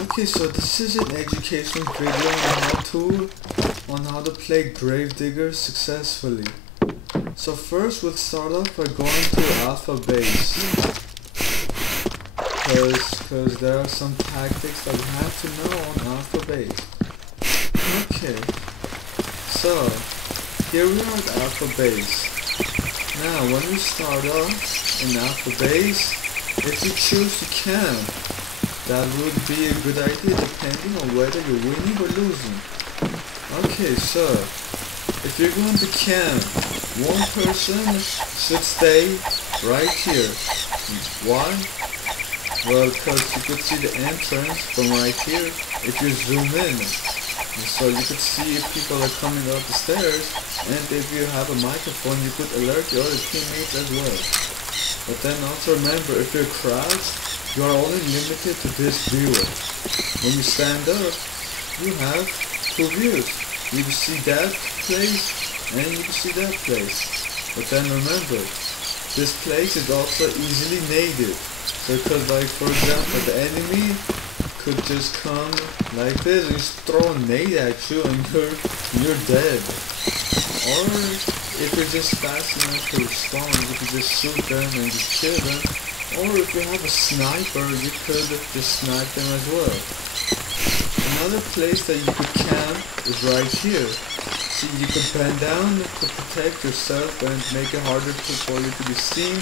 Okay, so this is an education video on how to play Gravedigger successfully. So first we'll start off by going to Alpha Base, because there are some tactics that we have to know on Alpha Base. Okay, so here we are at Alpha Base. Now when we start off in Alpha Base, if you choose to camp, that would be a good idea depending on whether you're winning or losing. Okay, so if you're going to camp, one person should stay right here. Why? Well, because you could see the entrance from right here if you zoom in. So you could see if people are coming up the stairs, and if you have a microphone you could alert your other teammates as well. But then also remember, if you're crouched, you are only limited to this view. When you stand up, you have two views. You can see that place and you can see that place. But then remember, this place is also easily naded. So because, like, for example, the enemy could just come like this and just throw a nade at you and you're dead. Or if you're just fast enough to respond, you can just shoot them and just kill them. Or if you have a sniper, you could just snipe them as well. Another place that you could camp is right here. See, you could bend down to protect yourself and make it harder for you to be seen.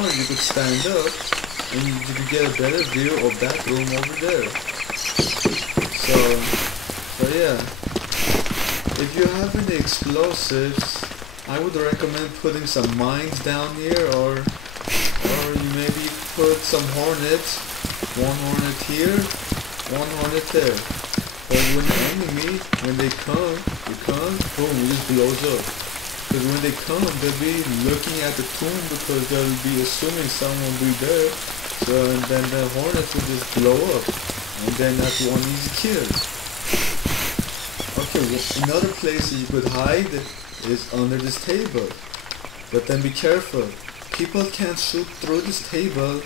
Or you could stand up and you could get a better view of that room over there. So yeah. If you have any explosives, I would recommend putting some mines down here, or you maybe put some hornets, one hornet here, one hornet there. But when the enemy, when they come, boom, it just blows up. Because when they come, they'll be looking at the tomb because they'll be assuming someone will be there. So, and then the hornets will just blow up. And then that's one easy kill. Okay, another place that you could hide is under this table. But then be careful. People can't shoot through this table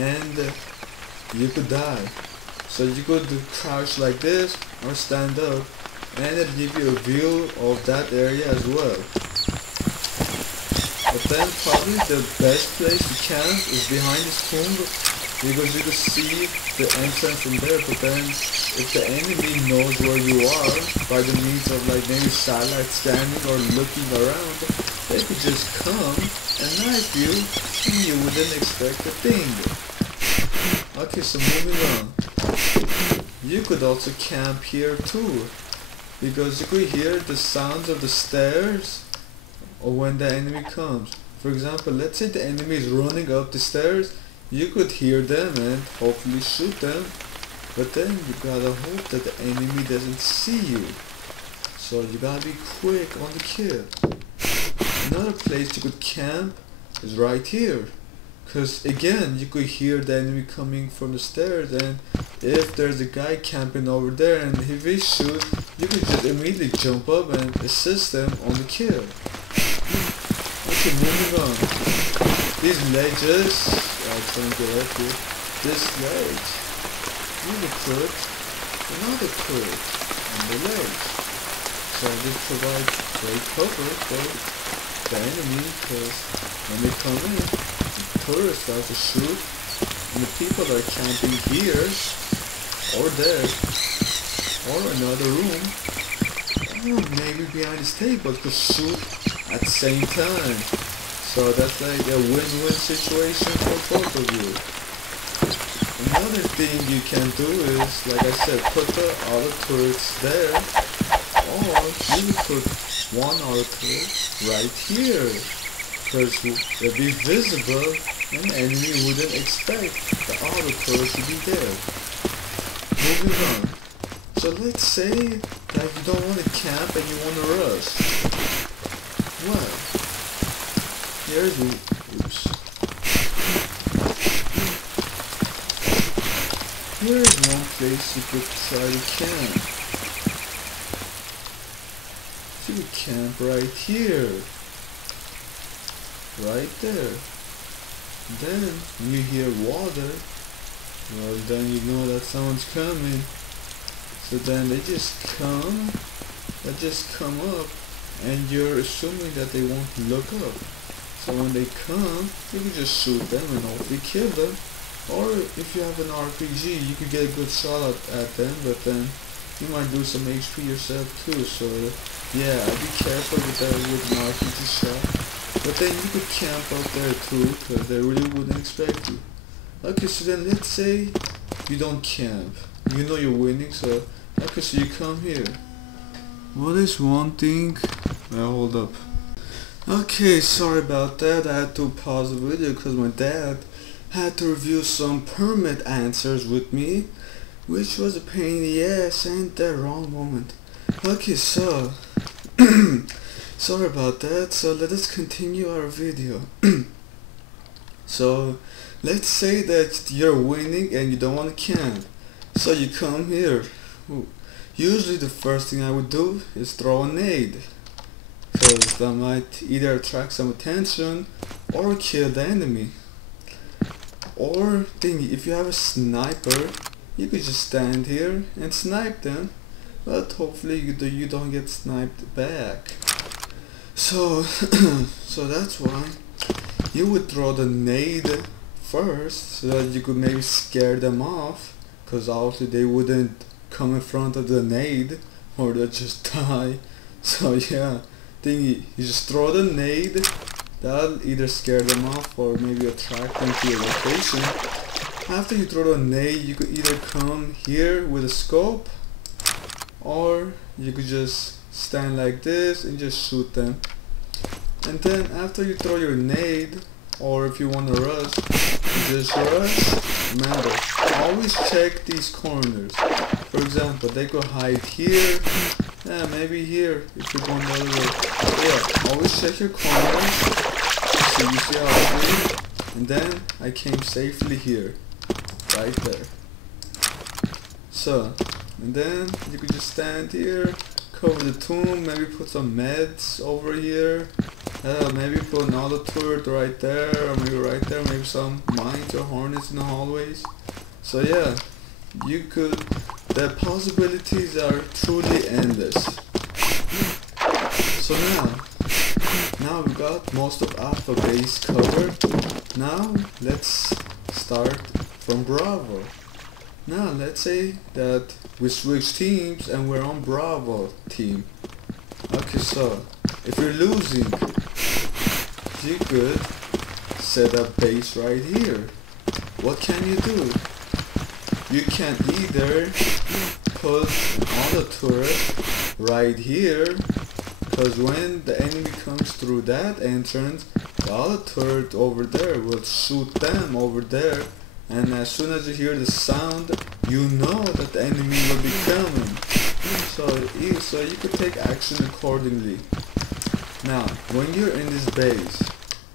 and you could die. So you could crouch like this or stand up and it'll give you a view of that area as well. But then probably the best place to camp is behind this tomb, because you can see the entrance from there. But then if the enemy knows where you are by the means of, like, maybe satellite scanning or looking around, they could just come and knife you and you wouldn't expect a thing. Okay, so moving on. You could also camp here too, because you could hear the sounds of the stairs or when the enemy comes. For example, let's say the enemy is running up the stairs, you could hear them and hopefully shoot them, but then you gotta hope that the enemy doesn't see you. So you gotta be quick on the kill. Another place you could camp is right here, because again you could hear the enemy coming from the stairs, and if there's a guy camping over there and if he shoots, you could just immediately jump up and assist them on the kill. Okay, moving on. These ledges, I'm trying to get up here. This ledge, you could put another turret on the ledge. So this provides great cover for the enemy, because when they come in, the turrets start to shoot, and the people that are camping here, or there, or another room, or maybe behind this table, could shoot at the same time. So that's like a win-win situation for both of you. Another thing you can do is, like I said, put the auto turrets there, or you could put one auto turret right here, because they'll be visible and the enemy wouldn't expect the auto turret to be there. Moving on. So let's say that you don't want to camp and you want to rush. Well, here's one place you could try to camp. You could camp right here. Right there. Then when you hear water, well then you know that someone's coming. So then they just come up, and you're assuming that they won't look up. So when they come, you can just shoot them and hopefully kill them. Or if you have an RPG, you could get a good shot at them, but then you might lose some HP yourself too. So yeah, be careful with that with an RPG shot. But then you could camp out there too, because they really wouldn't expect you. Okay, so then let's say you don't camp. You know you're winning, so okay, so you come here. What is one thing? Well, hold up. Okay, sorry about that. I had to pause the video because my dad had to review some permit answers with me, which was a pain in the ass and the wrong moment. Okay, so sorry about that. So let us continue our video. So let's say that you're winning and you don't want to camp. So you come here. Usually the first thing I would do is throw a nade, because that might either attract some attention or kill the enemy. Or if you have a sniper, you could just stand here and snipe them, but hopefully you don't get sniped back. So so that's why you would throw the nade first, so that you could maybe scare them off, because obviously they wouldn't come in front of the nade or they'll just die. So yeah, you just throw the nade. That'll either scare them off or maybe attract them to your location. After you throw the nade, you could either come here with a scope, or you could just stand like this and just shoot them. And then after you throw your nade, or if you want to rush, just rush. Remember, always check these corners. For example, they could hide here, maybe here if you're going the other way. Yeah, always check your corners. So you see how I do? And then I came safely here, right there. So, and then you could just stand here, cover the tomb, maybe put some meds over here. Maybe put another turret right there, or maybe right there, maybe some mines or hornets in the hallways. So yeah, you could, the possibilities are truly endless. So now we got most of Alpha base covered. Now let's start from Bravo. Now let's say that we switch teams and we're on Bravo team. Okay, so if you're losing, you could set up base right here. What can you do? You can either put another turret right here, because when the enemy comes through that entrance, the other turret over there will shoot them over there, and as soon as you hear the sound, you know that the enemy will be coming. So you could take action accordingly. Now, when you're in this base,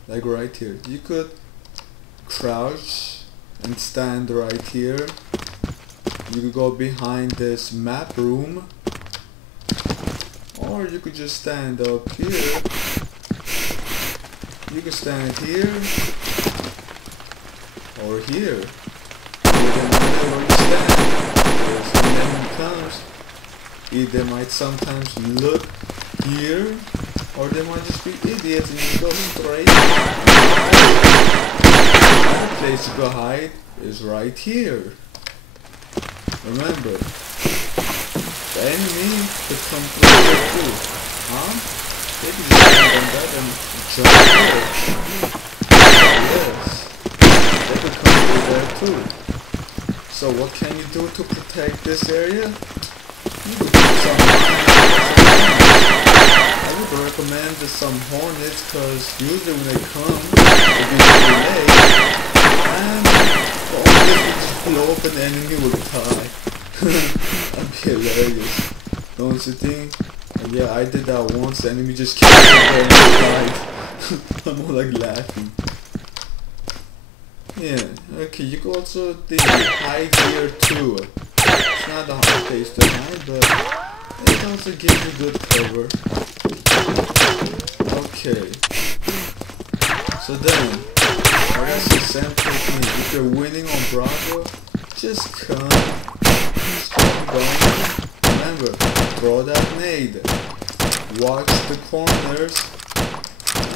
like right here, you could crouch and stand right here. You could go behind this map room, or you could just stand up here. You could stand here or here. You don't know where you stand. Because when the enemy comes, they might sometimes look here, or they might just be idiots and you go straight. The place to go hide is right here. Remember, the enemy could come through here too. They can just stand on that and jump here. Yes, they could come through there too. So what can you do to protect this area? You could put some I would recommend just some hornets, because usually when they come, they be too late, and the hornets will just blow up and the enemy will die. That'd be hilarious, don't you think? And yeah, I did that once, the enemy just killed me and died. I'm more like laughing. Yeah, okay, you can also do hide here too. It's not the hard place to hide, but it also gives you good cover. Okay. So then, that's the same technique. If you're winning on Bravo, just come, start going. Remember, throw that nade. Watch the corners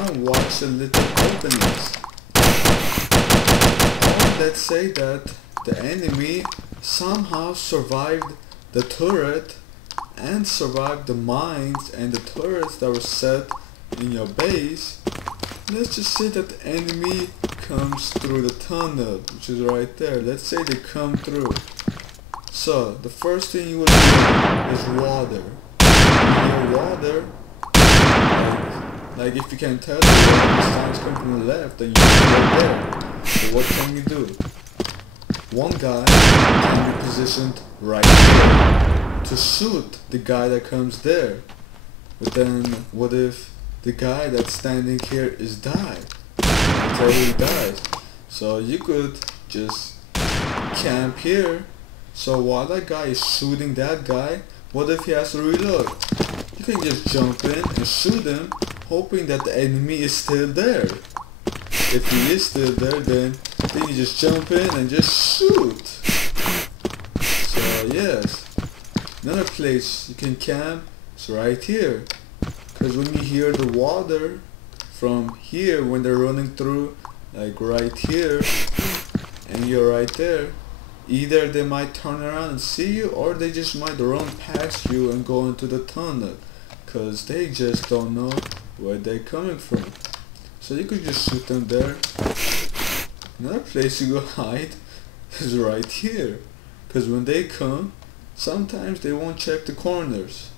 and watch the little openings. Or let's say that the enemy somehow survived the turret and survived the mines and the turrets that were set in your base. Let's just say that the enemy comes through the tunnel, which is right there. Let's say they come through. So the first thing you will do is water. Your water, like if you can tell the sounds come from the left, then you can go there. So what can you do? One guy can be positioned right here to shoot the guy that comes there. But then what if the guy that's standing here is died? Until he dies. So you could just camp here. So while that guy is shooting that guy, what if he has to reload? You can just jump in and shoot him, hoping that the enemy is still there. If he is still there, then you just jump in and just shoot. So yes, another place you can camp is right here. Because when you hear the water from here, when they're running through, like right here, and you're right there, either they might turn around and see you, or they just might run past you and go into the tunnel. Because they just don't know where they're coming from. So you could just shoot them there. Another place you go hide is right here. Because when they come, sometimes they won't check the corners.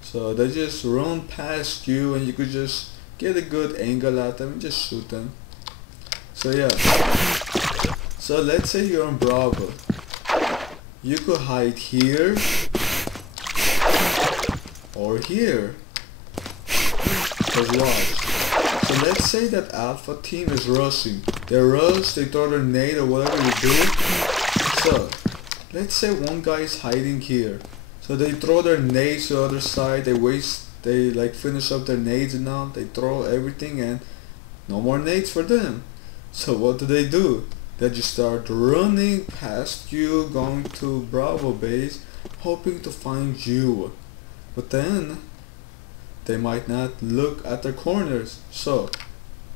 So they just run past you and you could just get a good angle at them and just shoot them. So yeah. So let's say you're on Bravo. You could hide here or here. Cause watch. So let's say that Alpha team is rushing. They rush, they throw their nade or whatever you do. So let's say one guy is hiding here. So they throw their nades to the other side, they like finish up their nades and all, they throw everything and no more nades for them. So what do? They just start running past you, going to Bravo base, hoping to find you. But then, they might not look at their corners. So,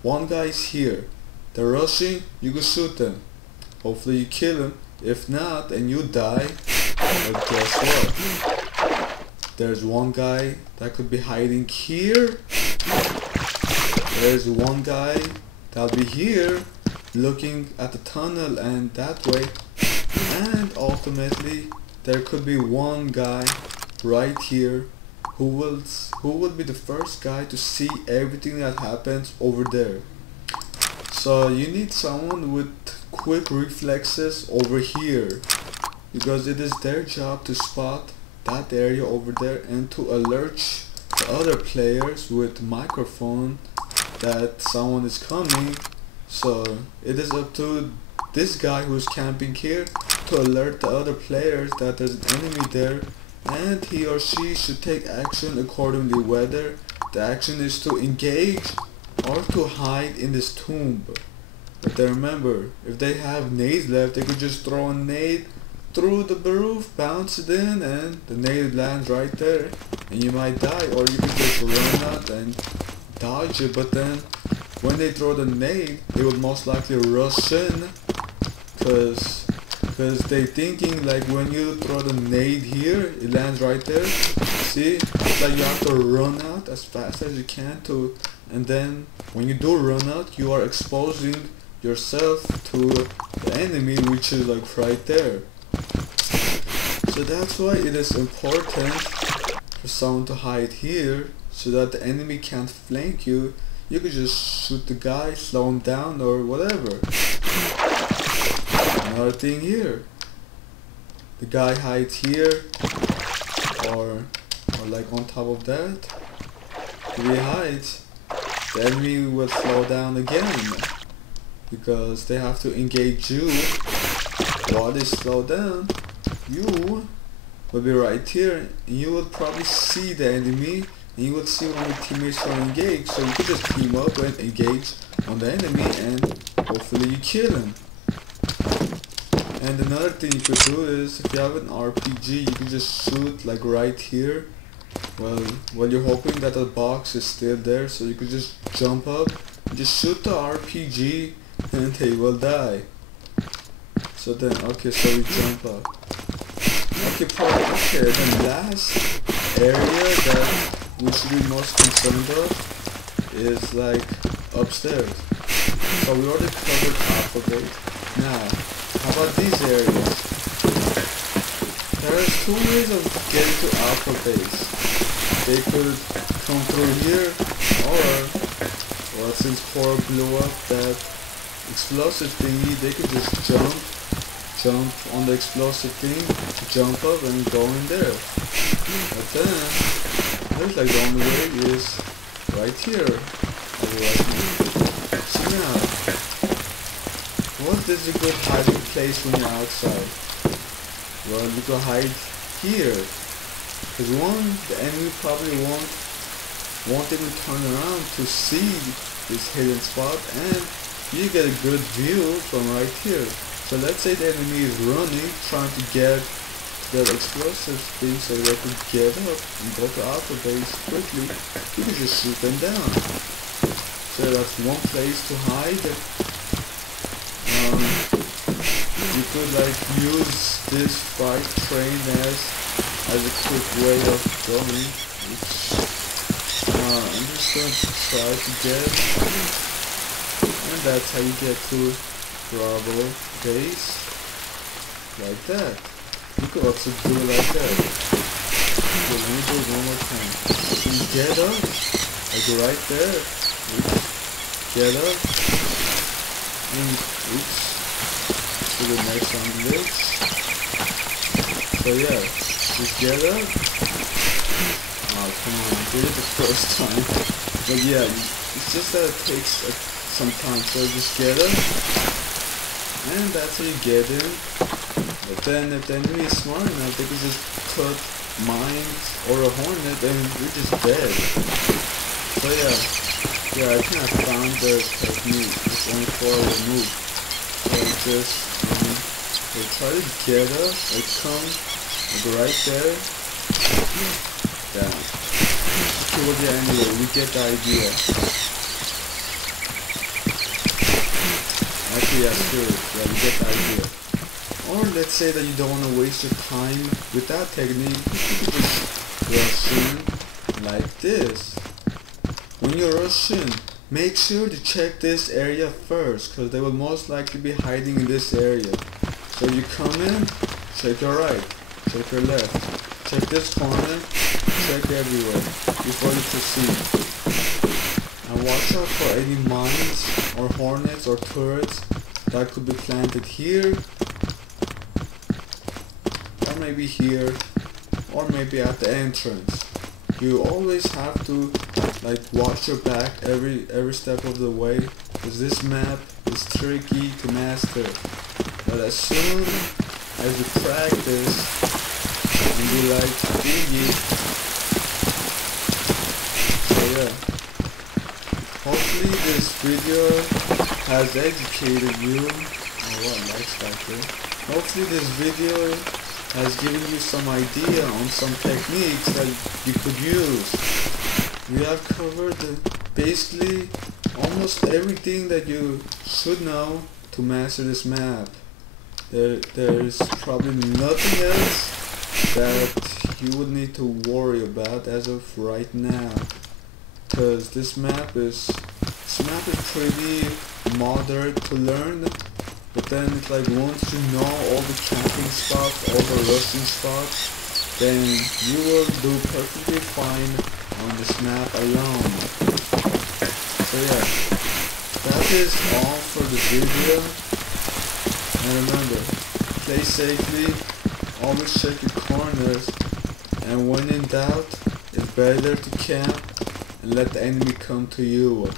one guy is here, they're rushing, you can shoot them. Hopefully you kill him. If not, and you die, but guess what? There's one guy that could be hiding here. There's one guy that'll be here looking at the tunnel and that way. And ultimately there could be one guy right here who will be the first guy to see everything that happens over there. So you need someone with quick reflexes over here, because it is their job to spot that area over there and to alert the other players with microphone that someone is coming. So it is up to this guy who's camping here to alert the other players that there's an enemy there, and he or she should take action accordingly, whether the action is to engage or to hide in this tomb. But then remember, if they have nades left, they could just throw a nade through the roof, bounce it in, and the nade lands right there, and you might die. Or you could just run out and dodge it. But then when they throw the nade, they would most likely rush in, cause they thinking like when you throw the nade here, it lands right there. See, it's like you have to run out as fast as you can to, and then when you do run out, you are exposing yourself to the enemy, which is like right there. So that's why it is important for someone to hide here, so that the enemy can't flank you. You could just shoot the guy, slow him down or whatever. Another thing here, the guy hides here or like on top of that. If he hides, the enemy will slow down again, because they have to engage you. While they slow down, you will be right here and you will probably see the enemy, and you will see when your teammates are engaged. So you could just team up and engage on the enemy and hopefully you kill him. And another thing you could do is, if you have an RPG, you can just shoot like right here. Well, you're hoping that the box is still there, so you could just jump up, just shoot the RPG, and they will die. So then, okay, so we jump up. Okay, then last area that we should be most concerned of is like upstairs. So we already covered Alphabet. Now, how about these areas? There's two ways of getting to Alpha Base. They could come through here, or, well, since Cora blew up that explosive thingy, they could just jump on the explosive thing, jump up and go in there. But then, there's like the only way is right here. So now, what is a good hiding place when you're outside? Well, you can hide here. Because one, the enemy probably won't even turn around to see this hidden spot, and you get a good view from right here. So let's say the enemy is running, trying to get that explosive thing so they can get up and go to Alpha Base quickly. You can just shoot them down. So that's one place to hide. You could like use this freight train as a quick way of going. I'm just going to try to get, and that's how you get to Bravo Base, like that. You could also do it like that. Okay, let me do it one more time. So you get up, like right there. Get up, and oops, to the next on the glitch. So yeah, just get up. Oh come on, I did it the first time. But yeah, it's just that it takes some time. So just get up, and that's how you get in. But then if the enemy is smart enough, they can just cut mines or a hornet and you're just dead. So yeah, I think I found the technique. It's only 4 move. So just try to get up, like come like right there. Down. Okay, well yeah, anyway, we get the idea. Actually, yeah, sure. Yeah, we get the idea. Or let's say that you don't want to waste your time with that technique. You can just rush in like this. When you're rushing, make sure to check this area first, because they will most likely be hiding in this area. So you come in, check your right, check your left, check this corner, check everywhere before you proceed. And watch out for any mines or hornets or turrets that could be planted here, or maybe here, or maybe at the entrance. You always have to like watch your back every step of the way, because this map is tricky to master. But as soon as you practice and you like thingy, so yeah, hopefully this video has educated you. Oh what, lights back there. Hopefully this video has given you some idea on some techniques that you could use. We have covered basically almost everything that you should know to master this map. There's probably nothing else that you would need to worry about as of right now, because this map is pretty modern to learn. But then it's like once you know all the camping spots, all the rushing spots, then you will do perfectly fine on this map alone. So yeah, that is all for the video. And remember, play safely, always check your corners, and when in doubt, it's better to camp and let the enemy come to you.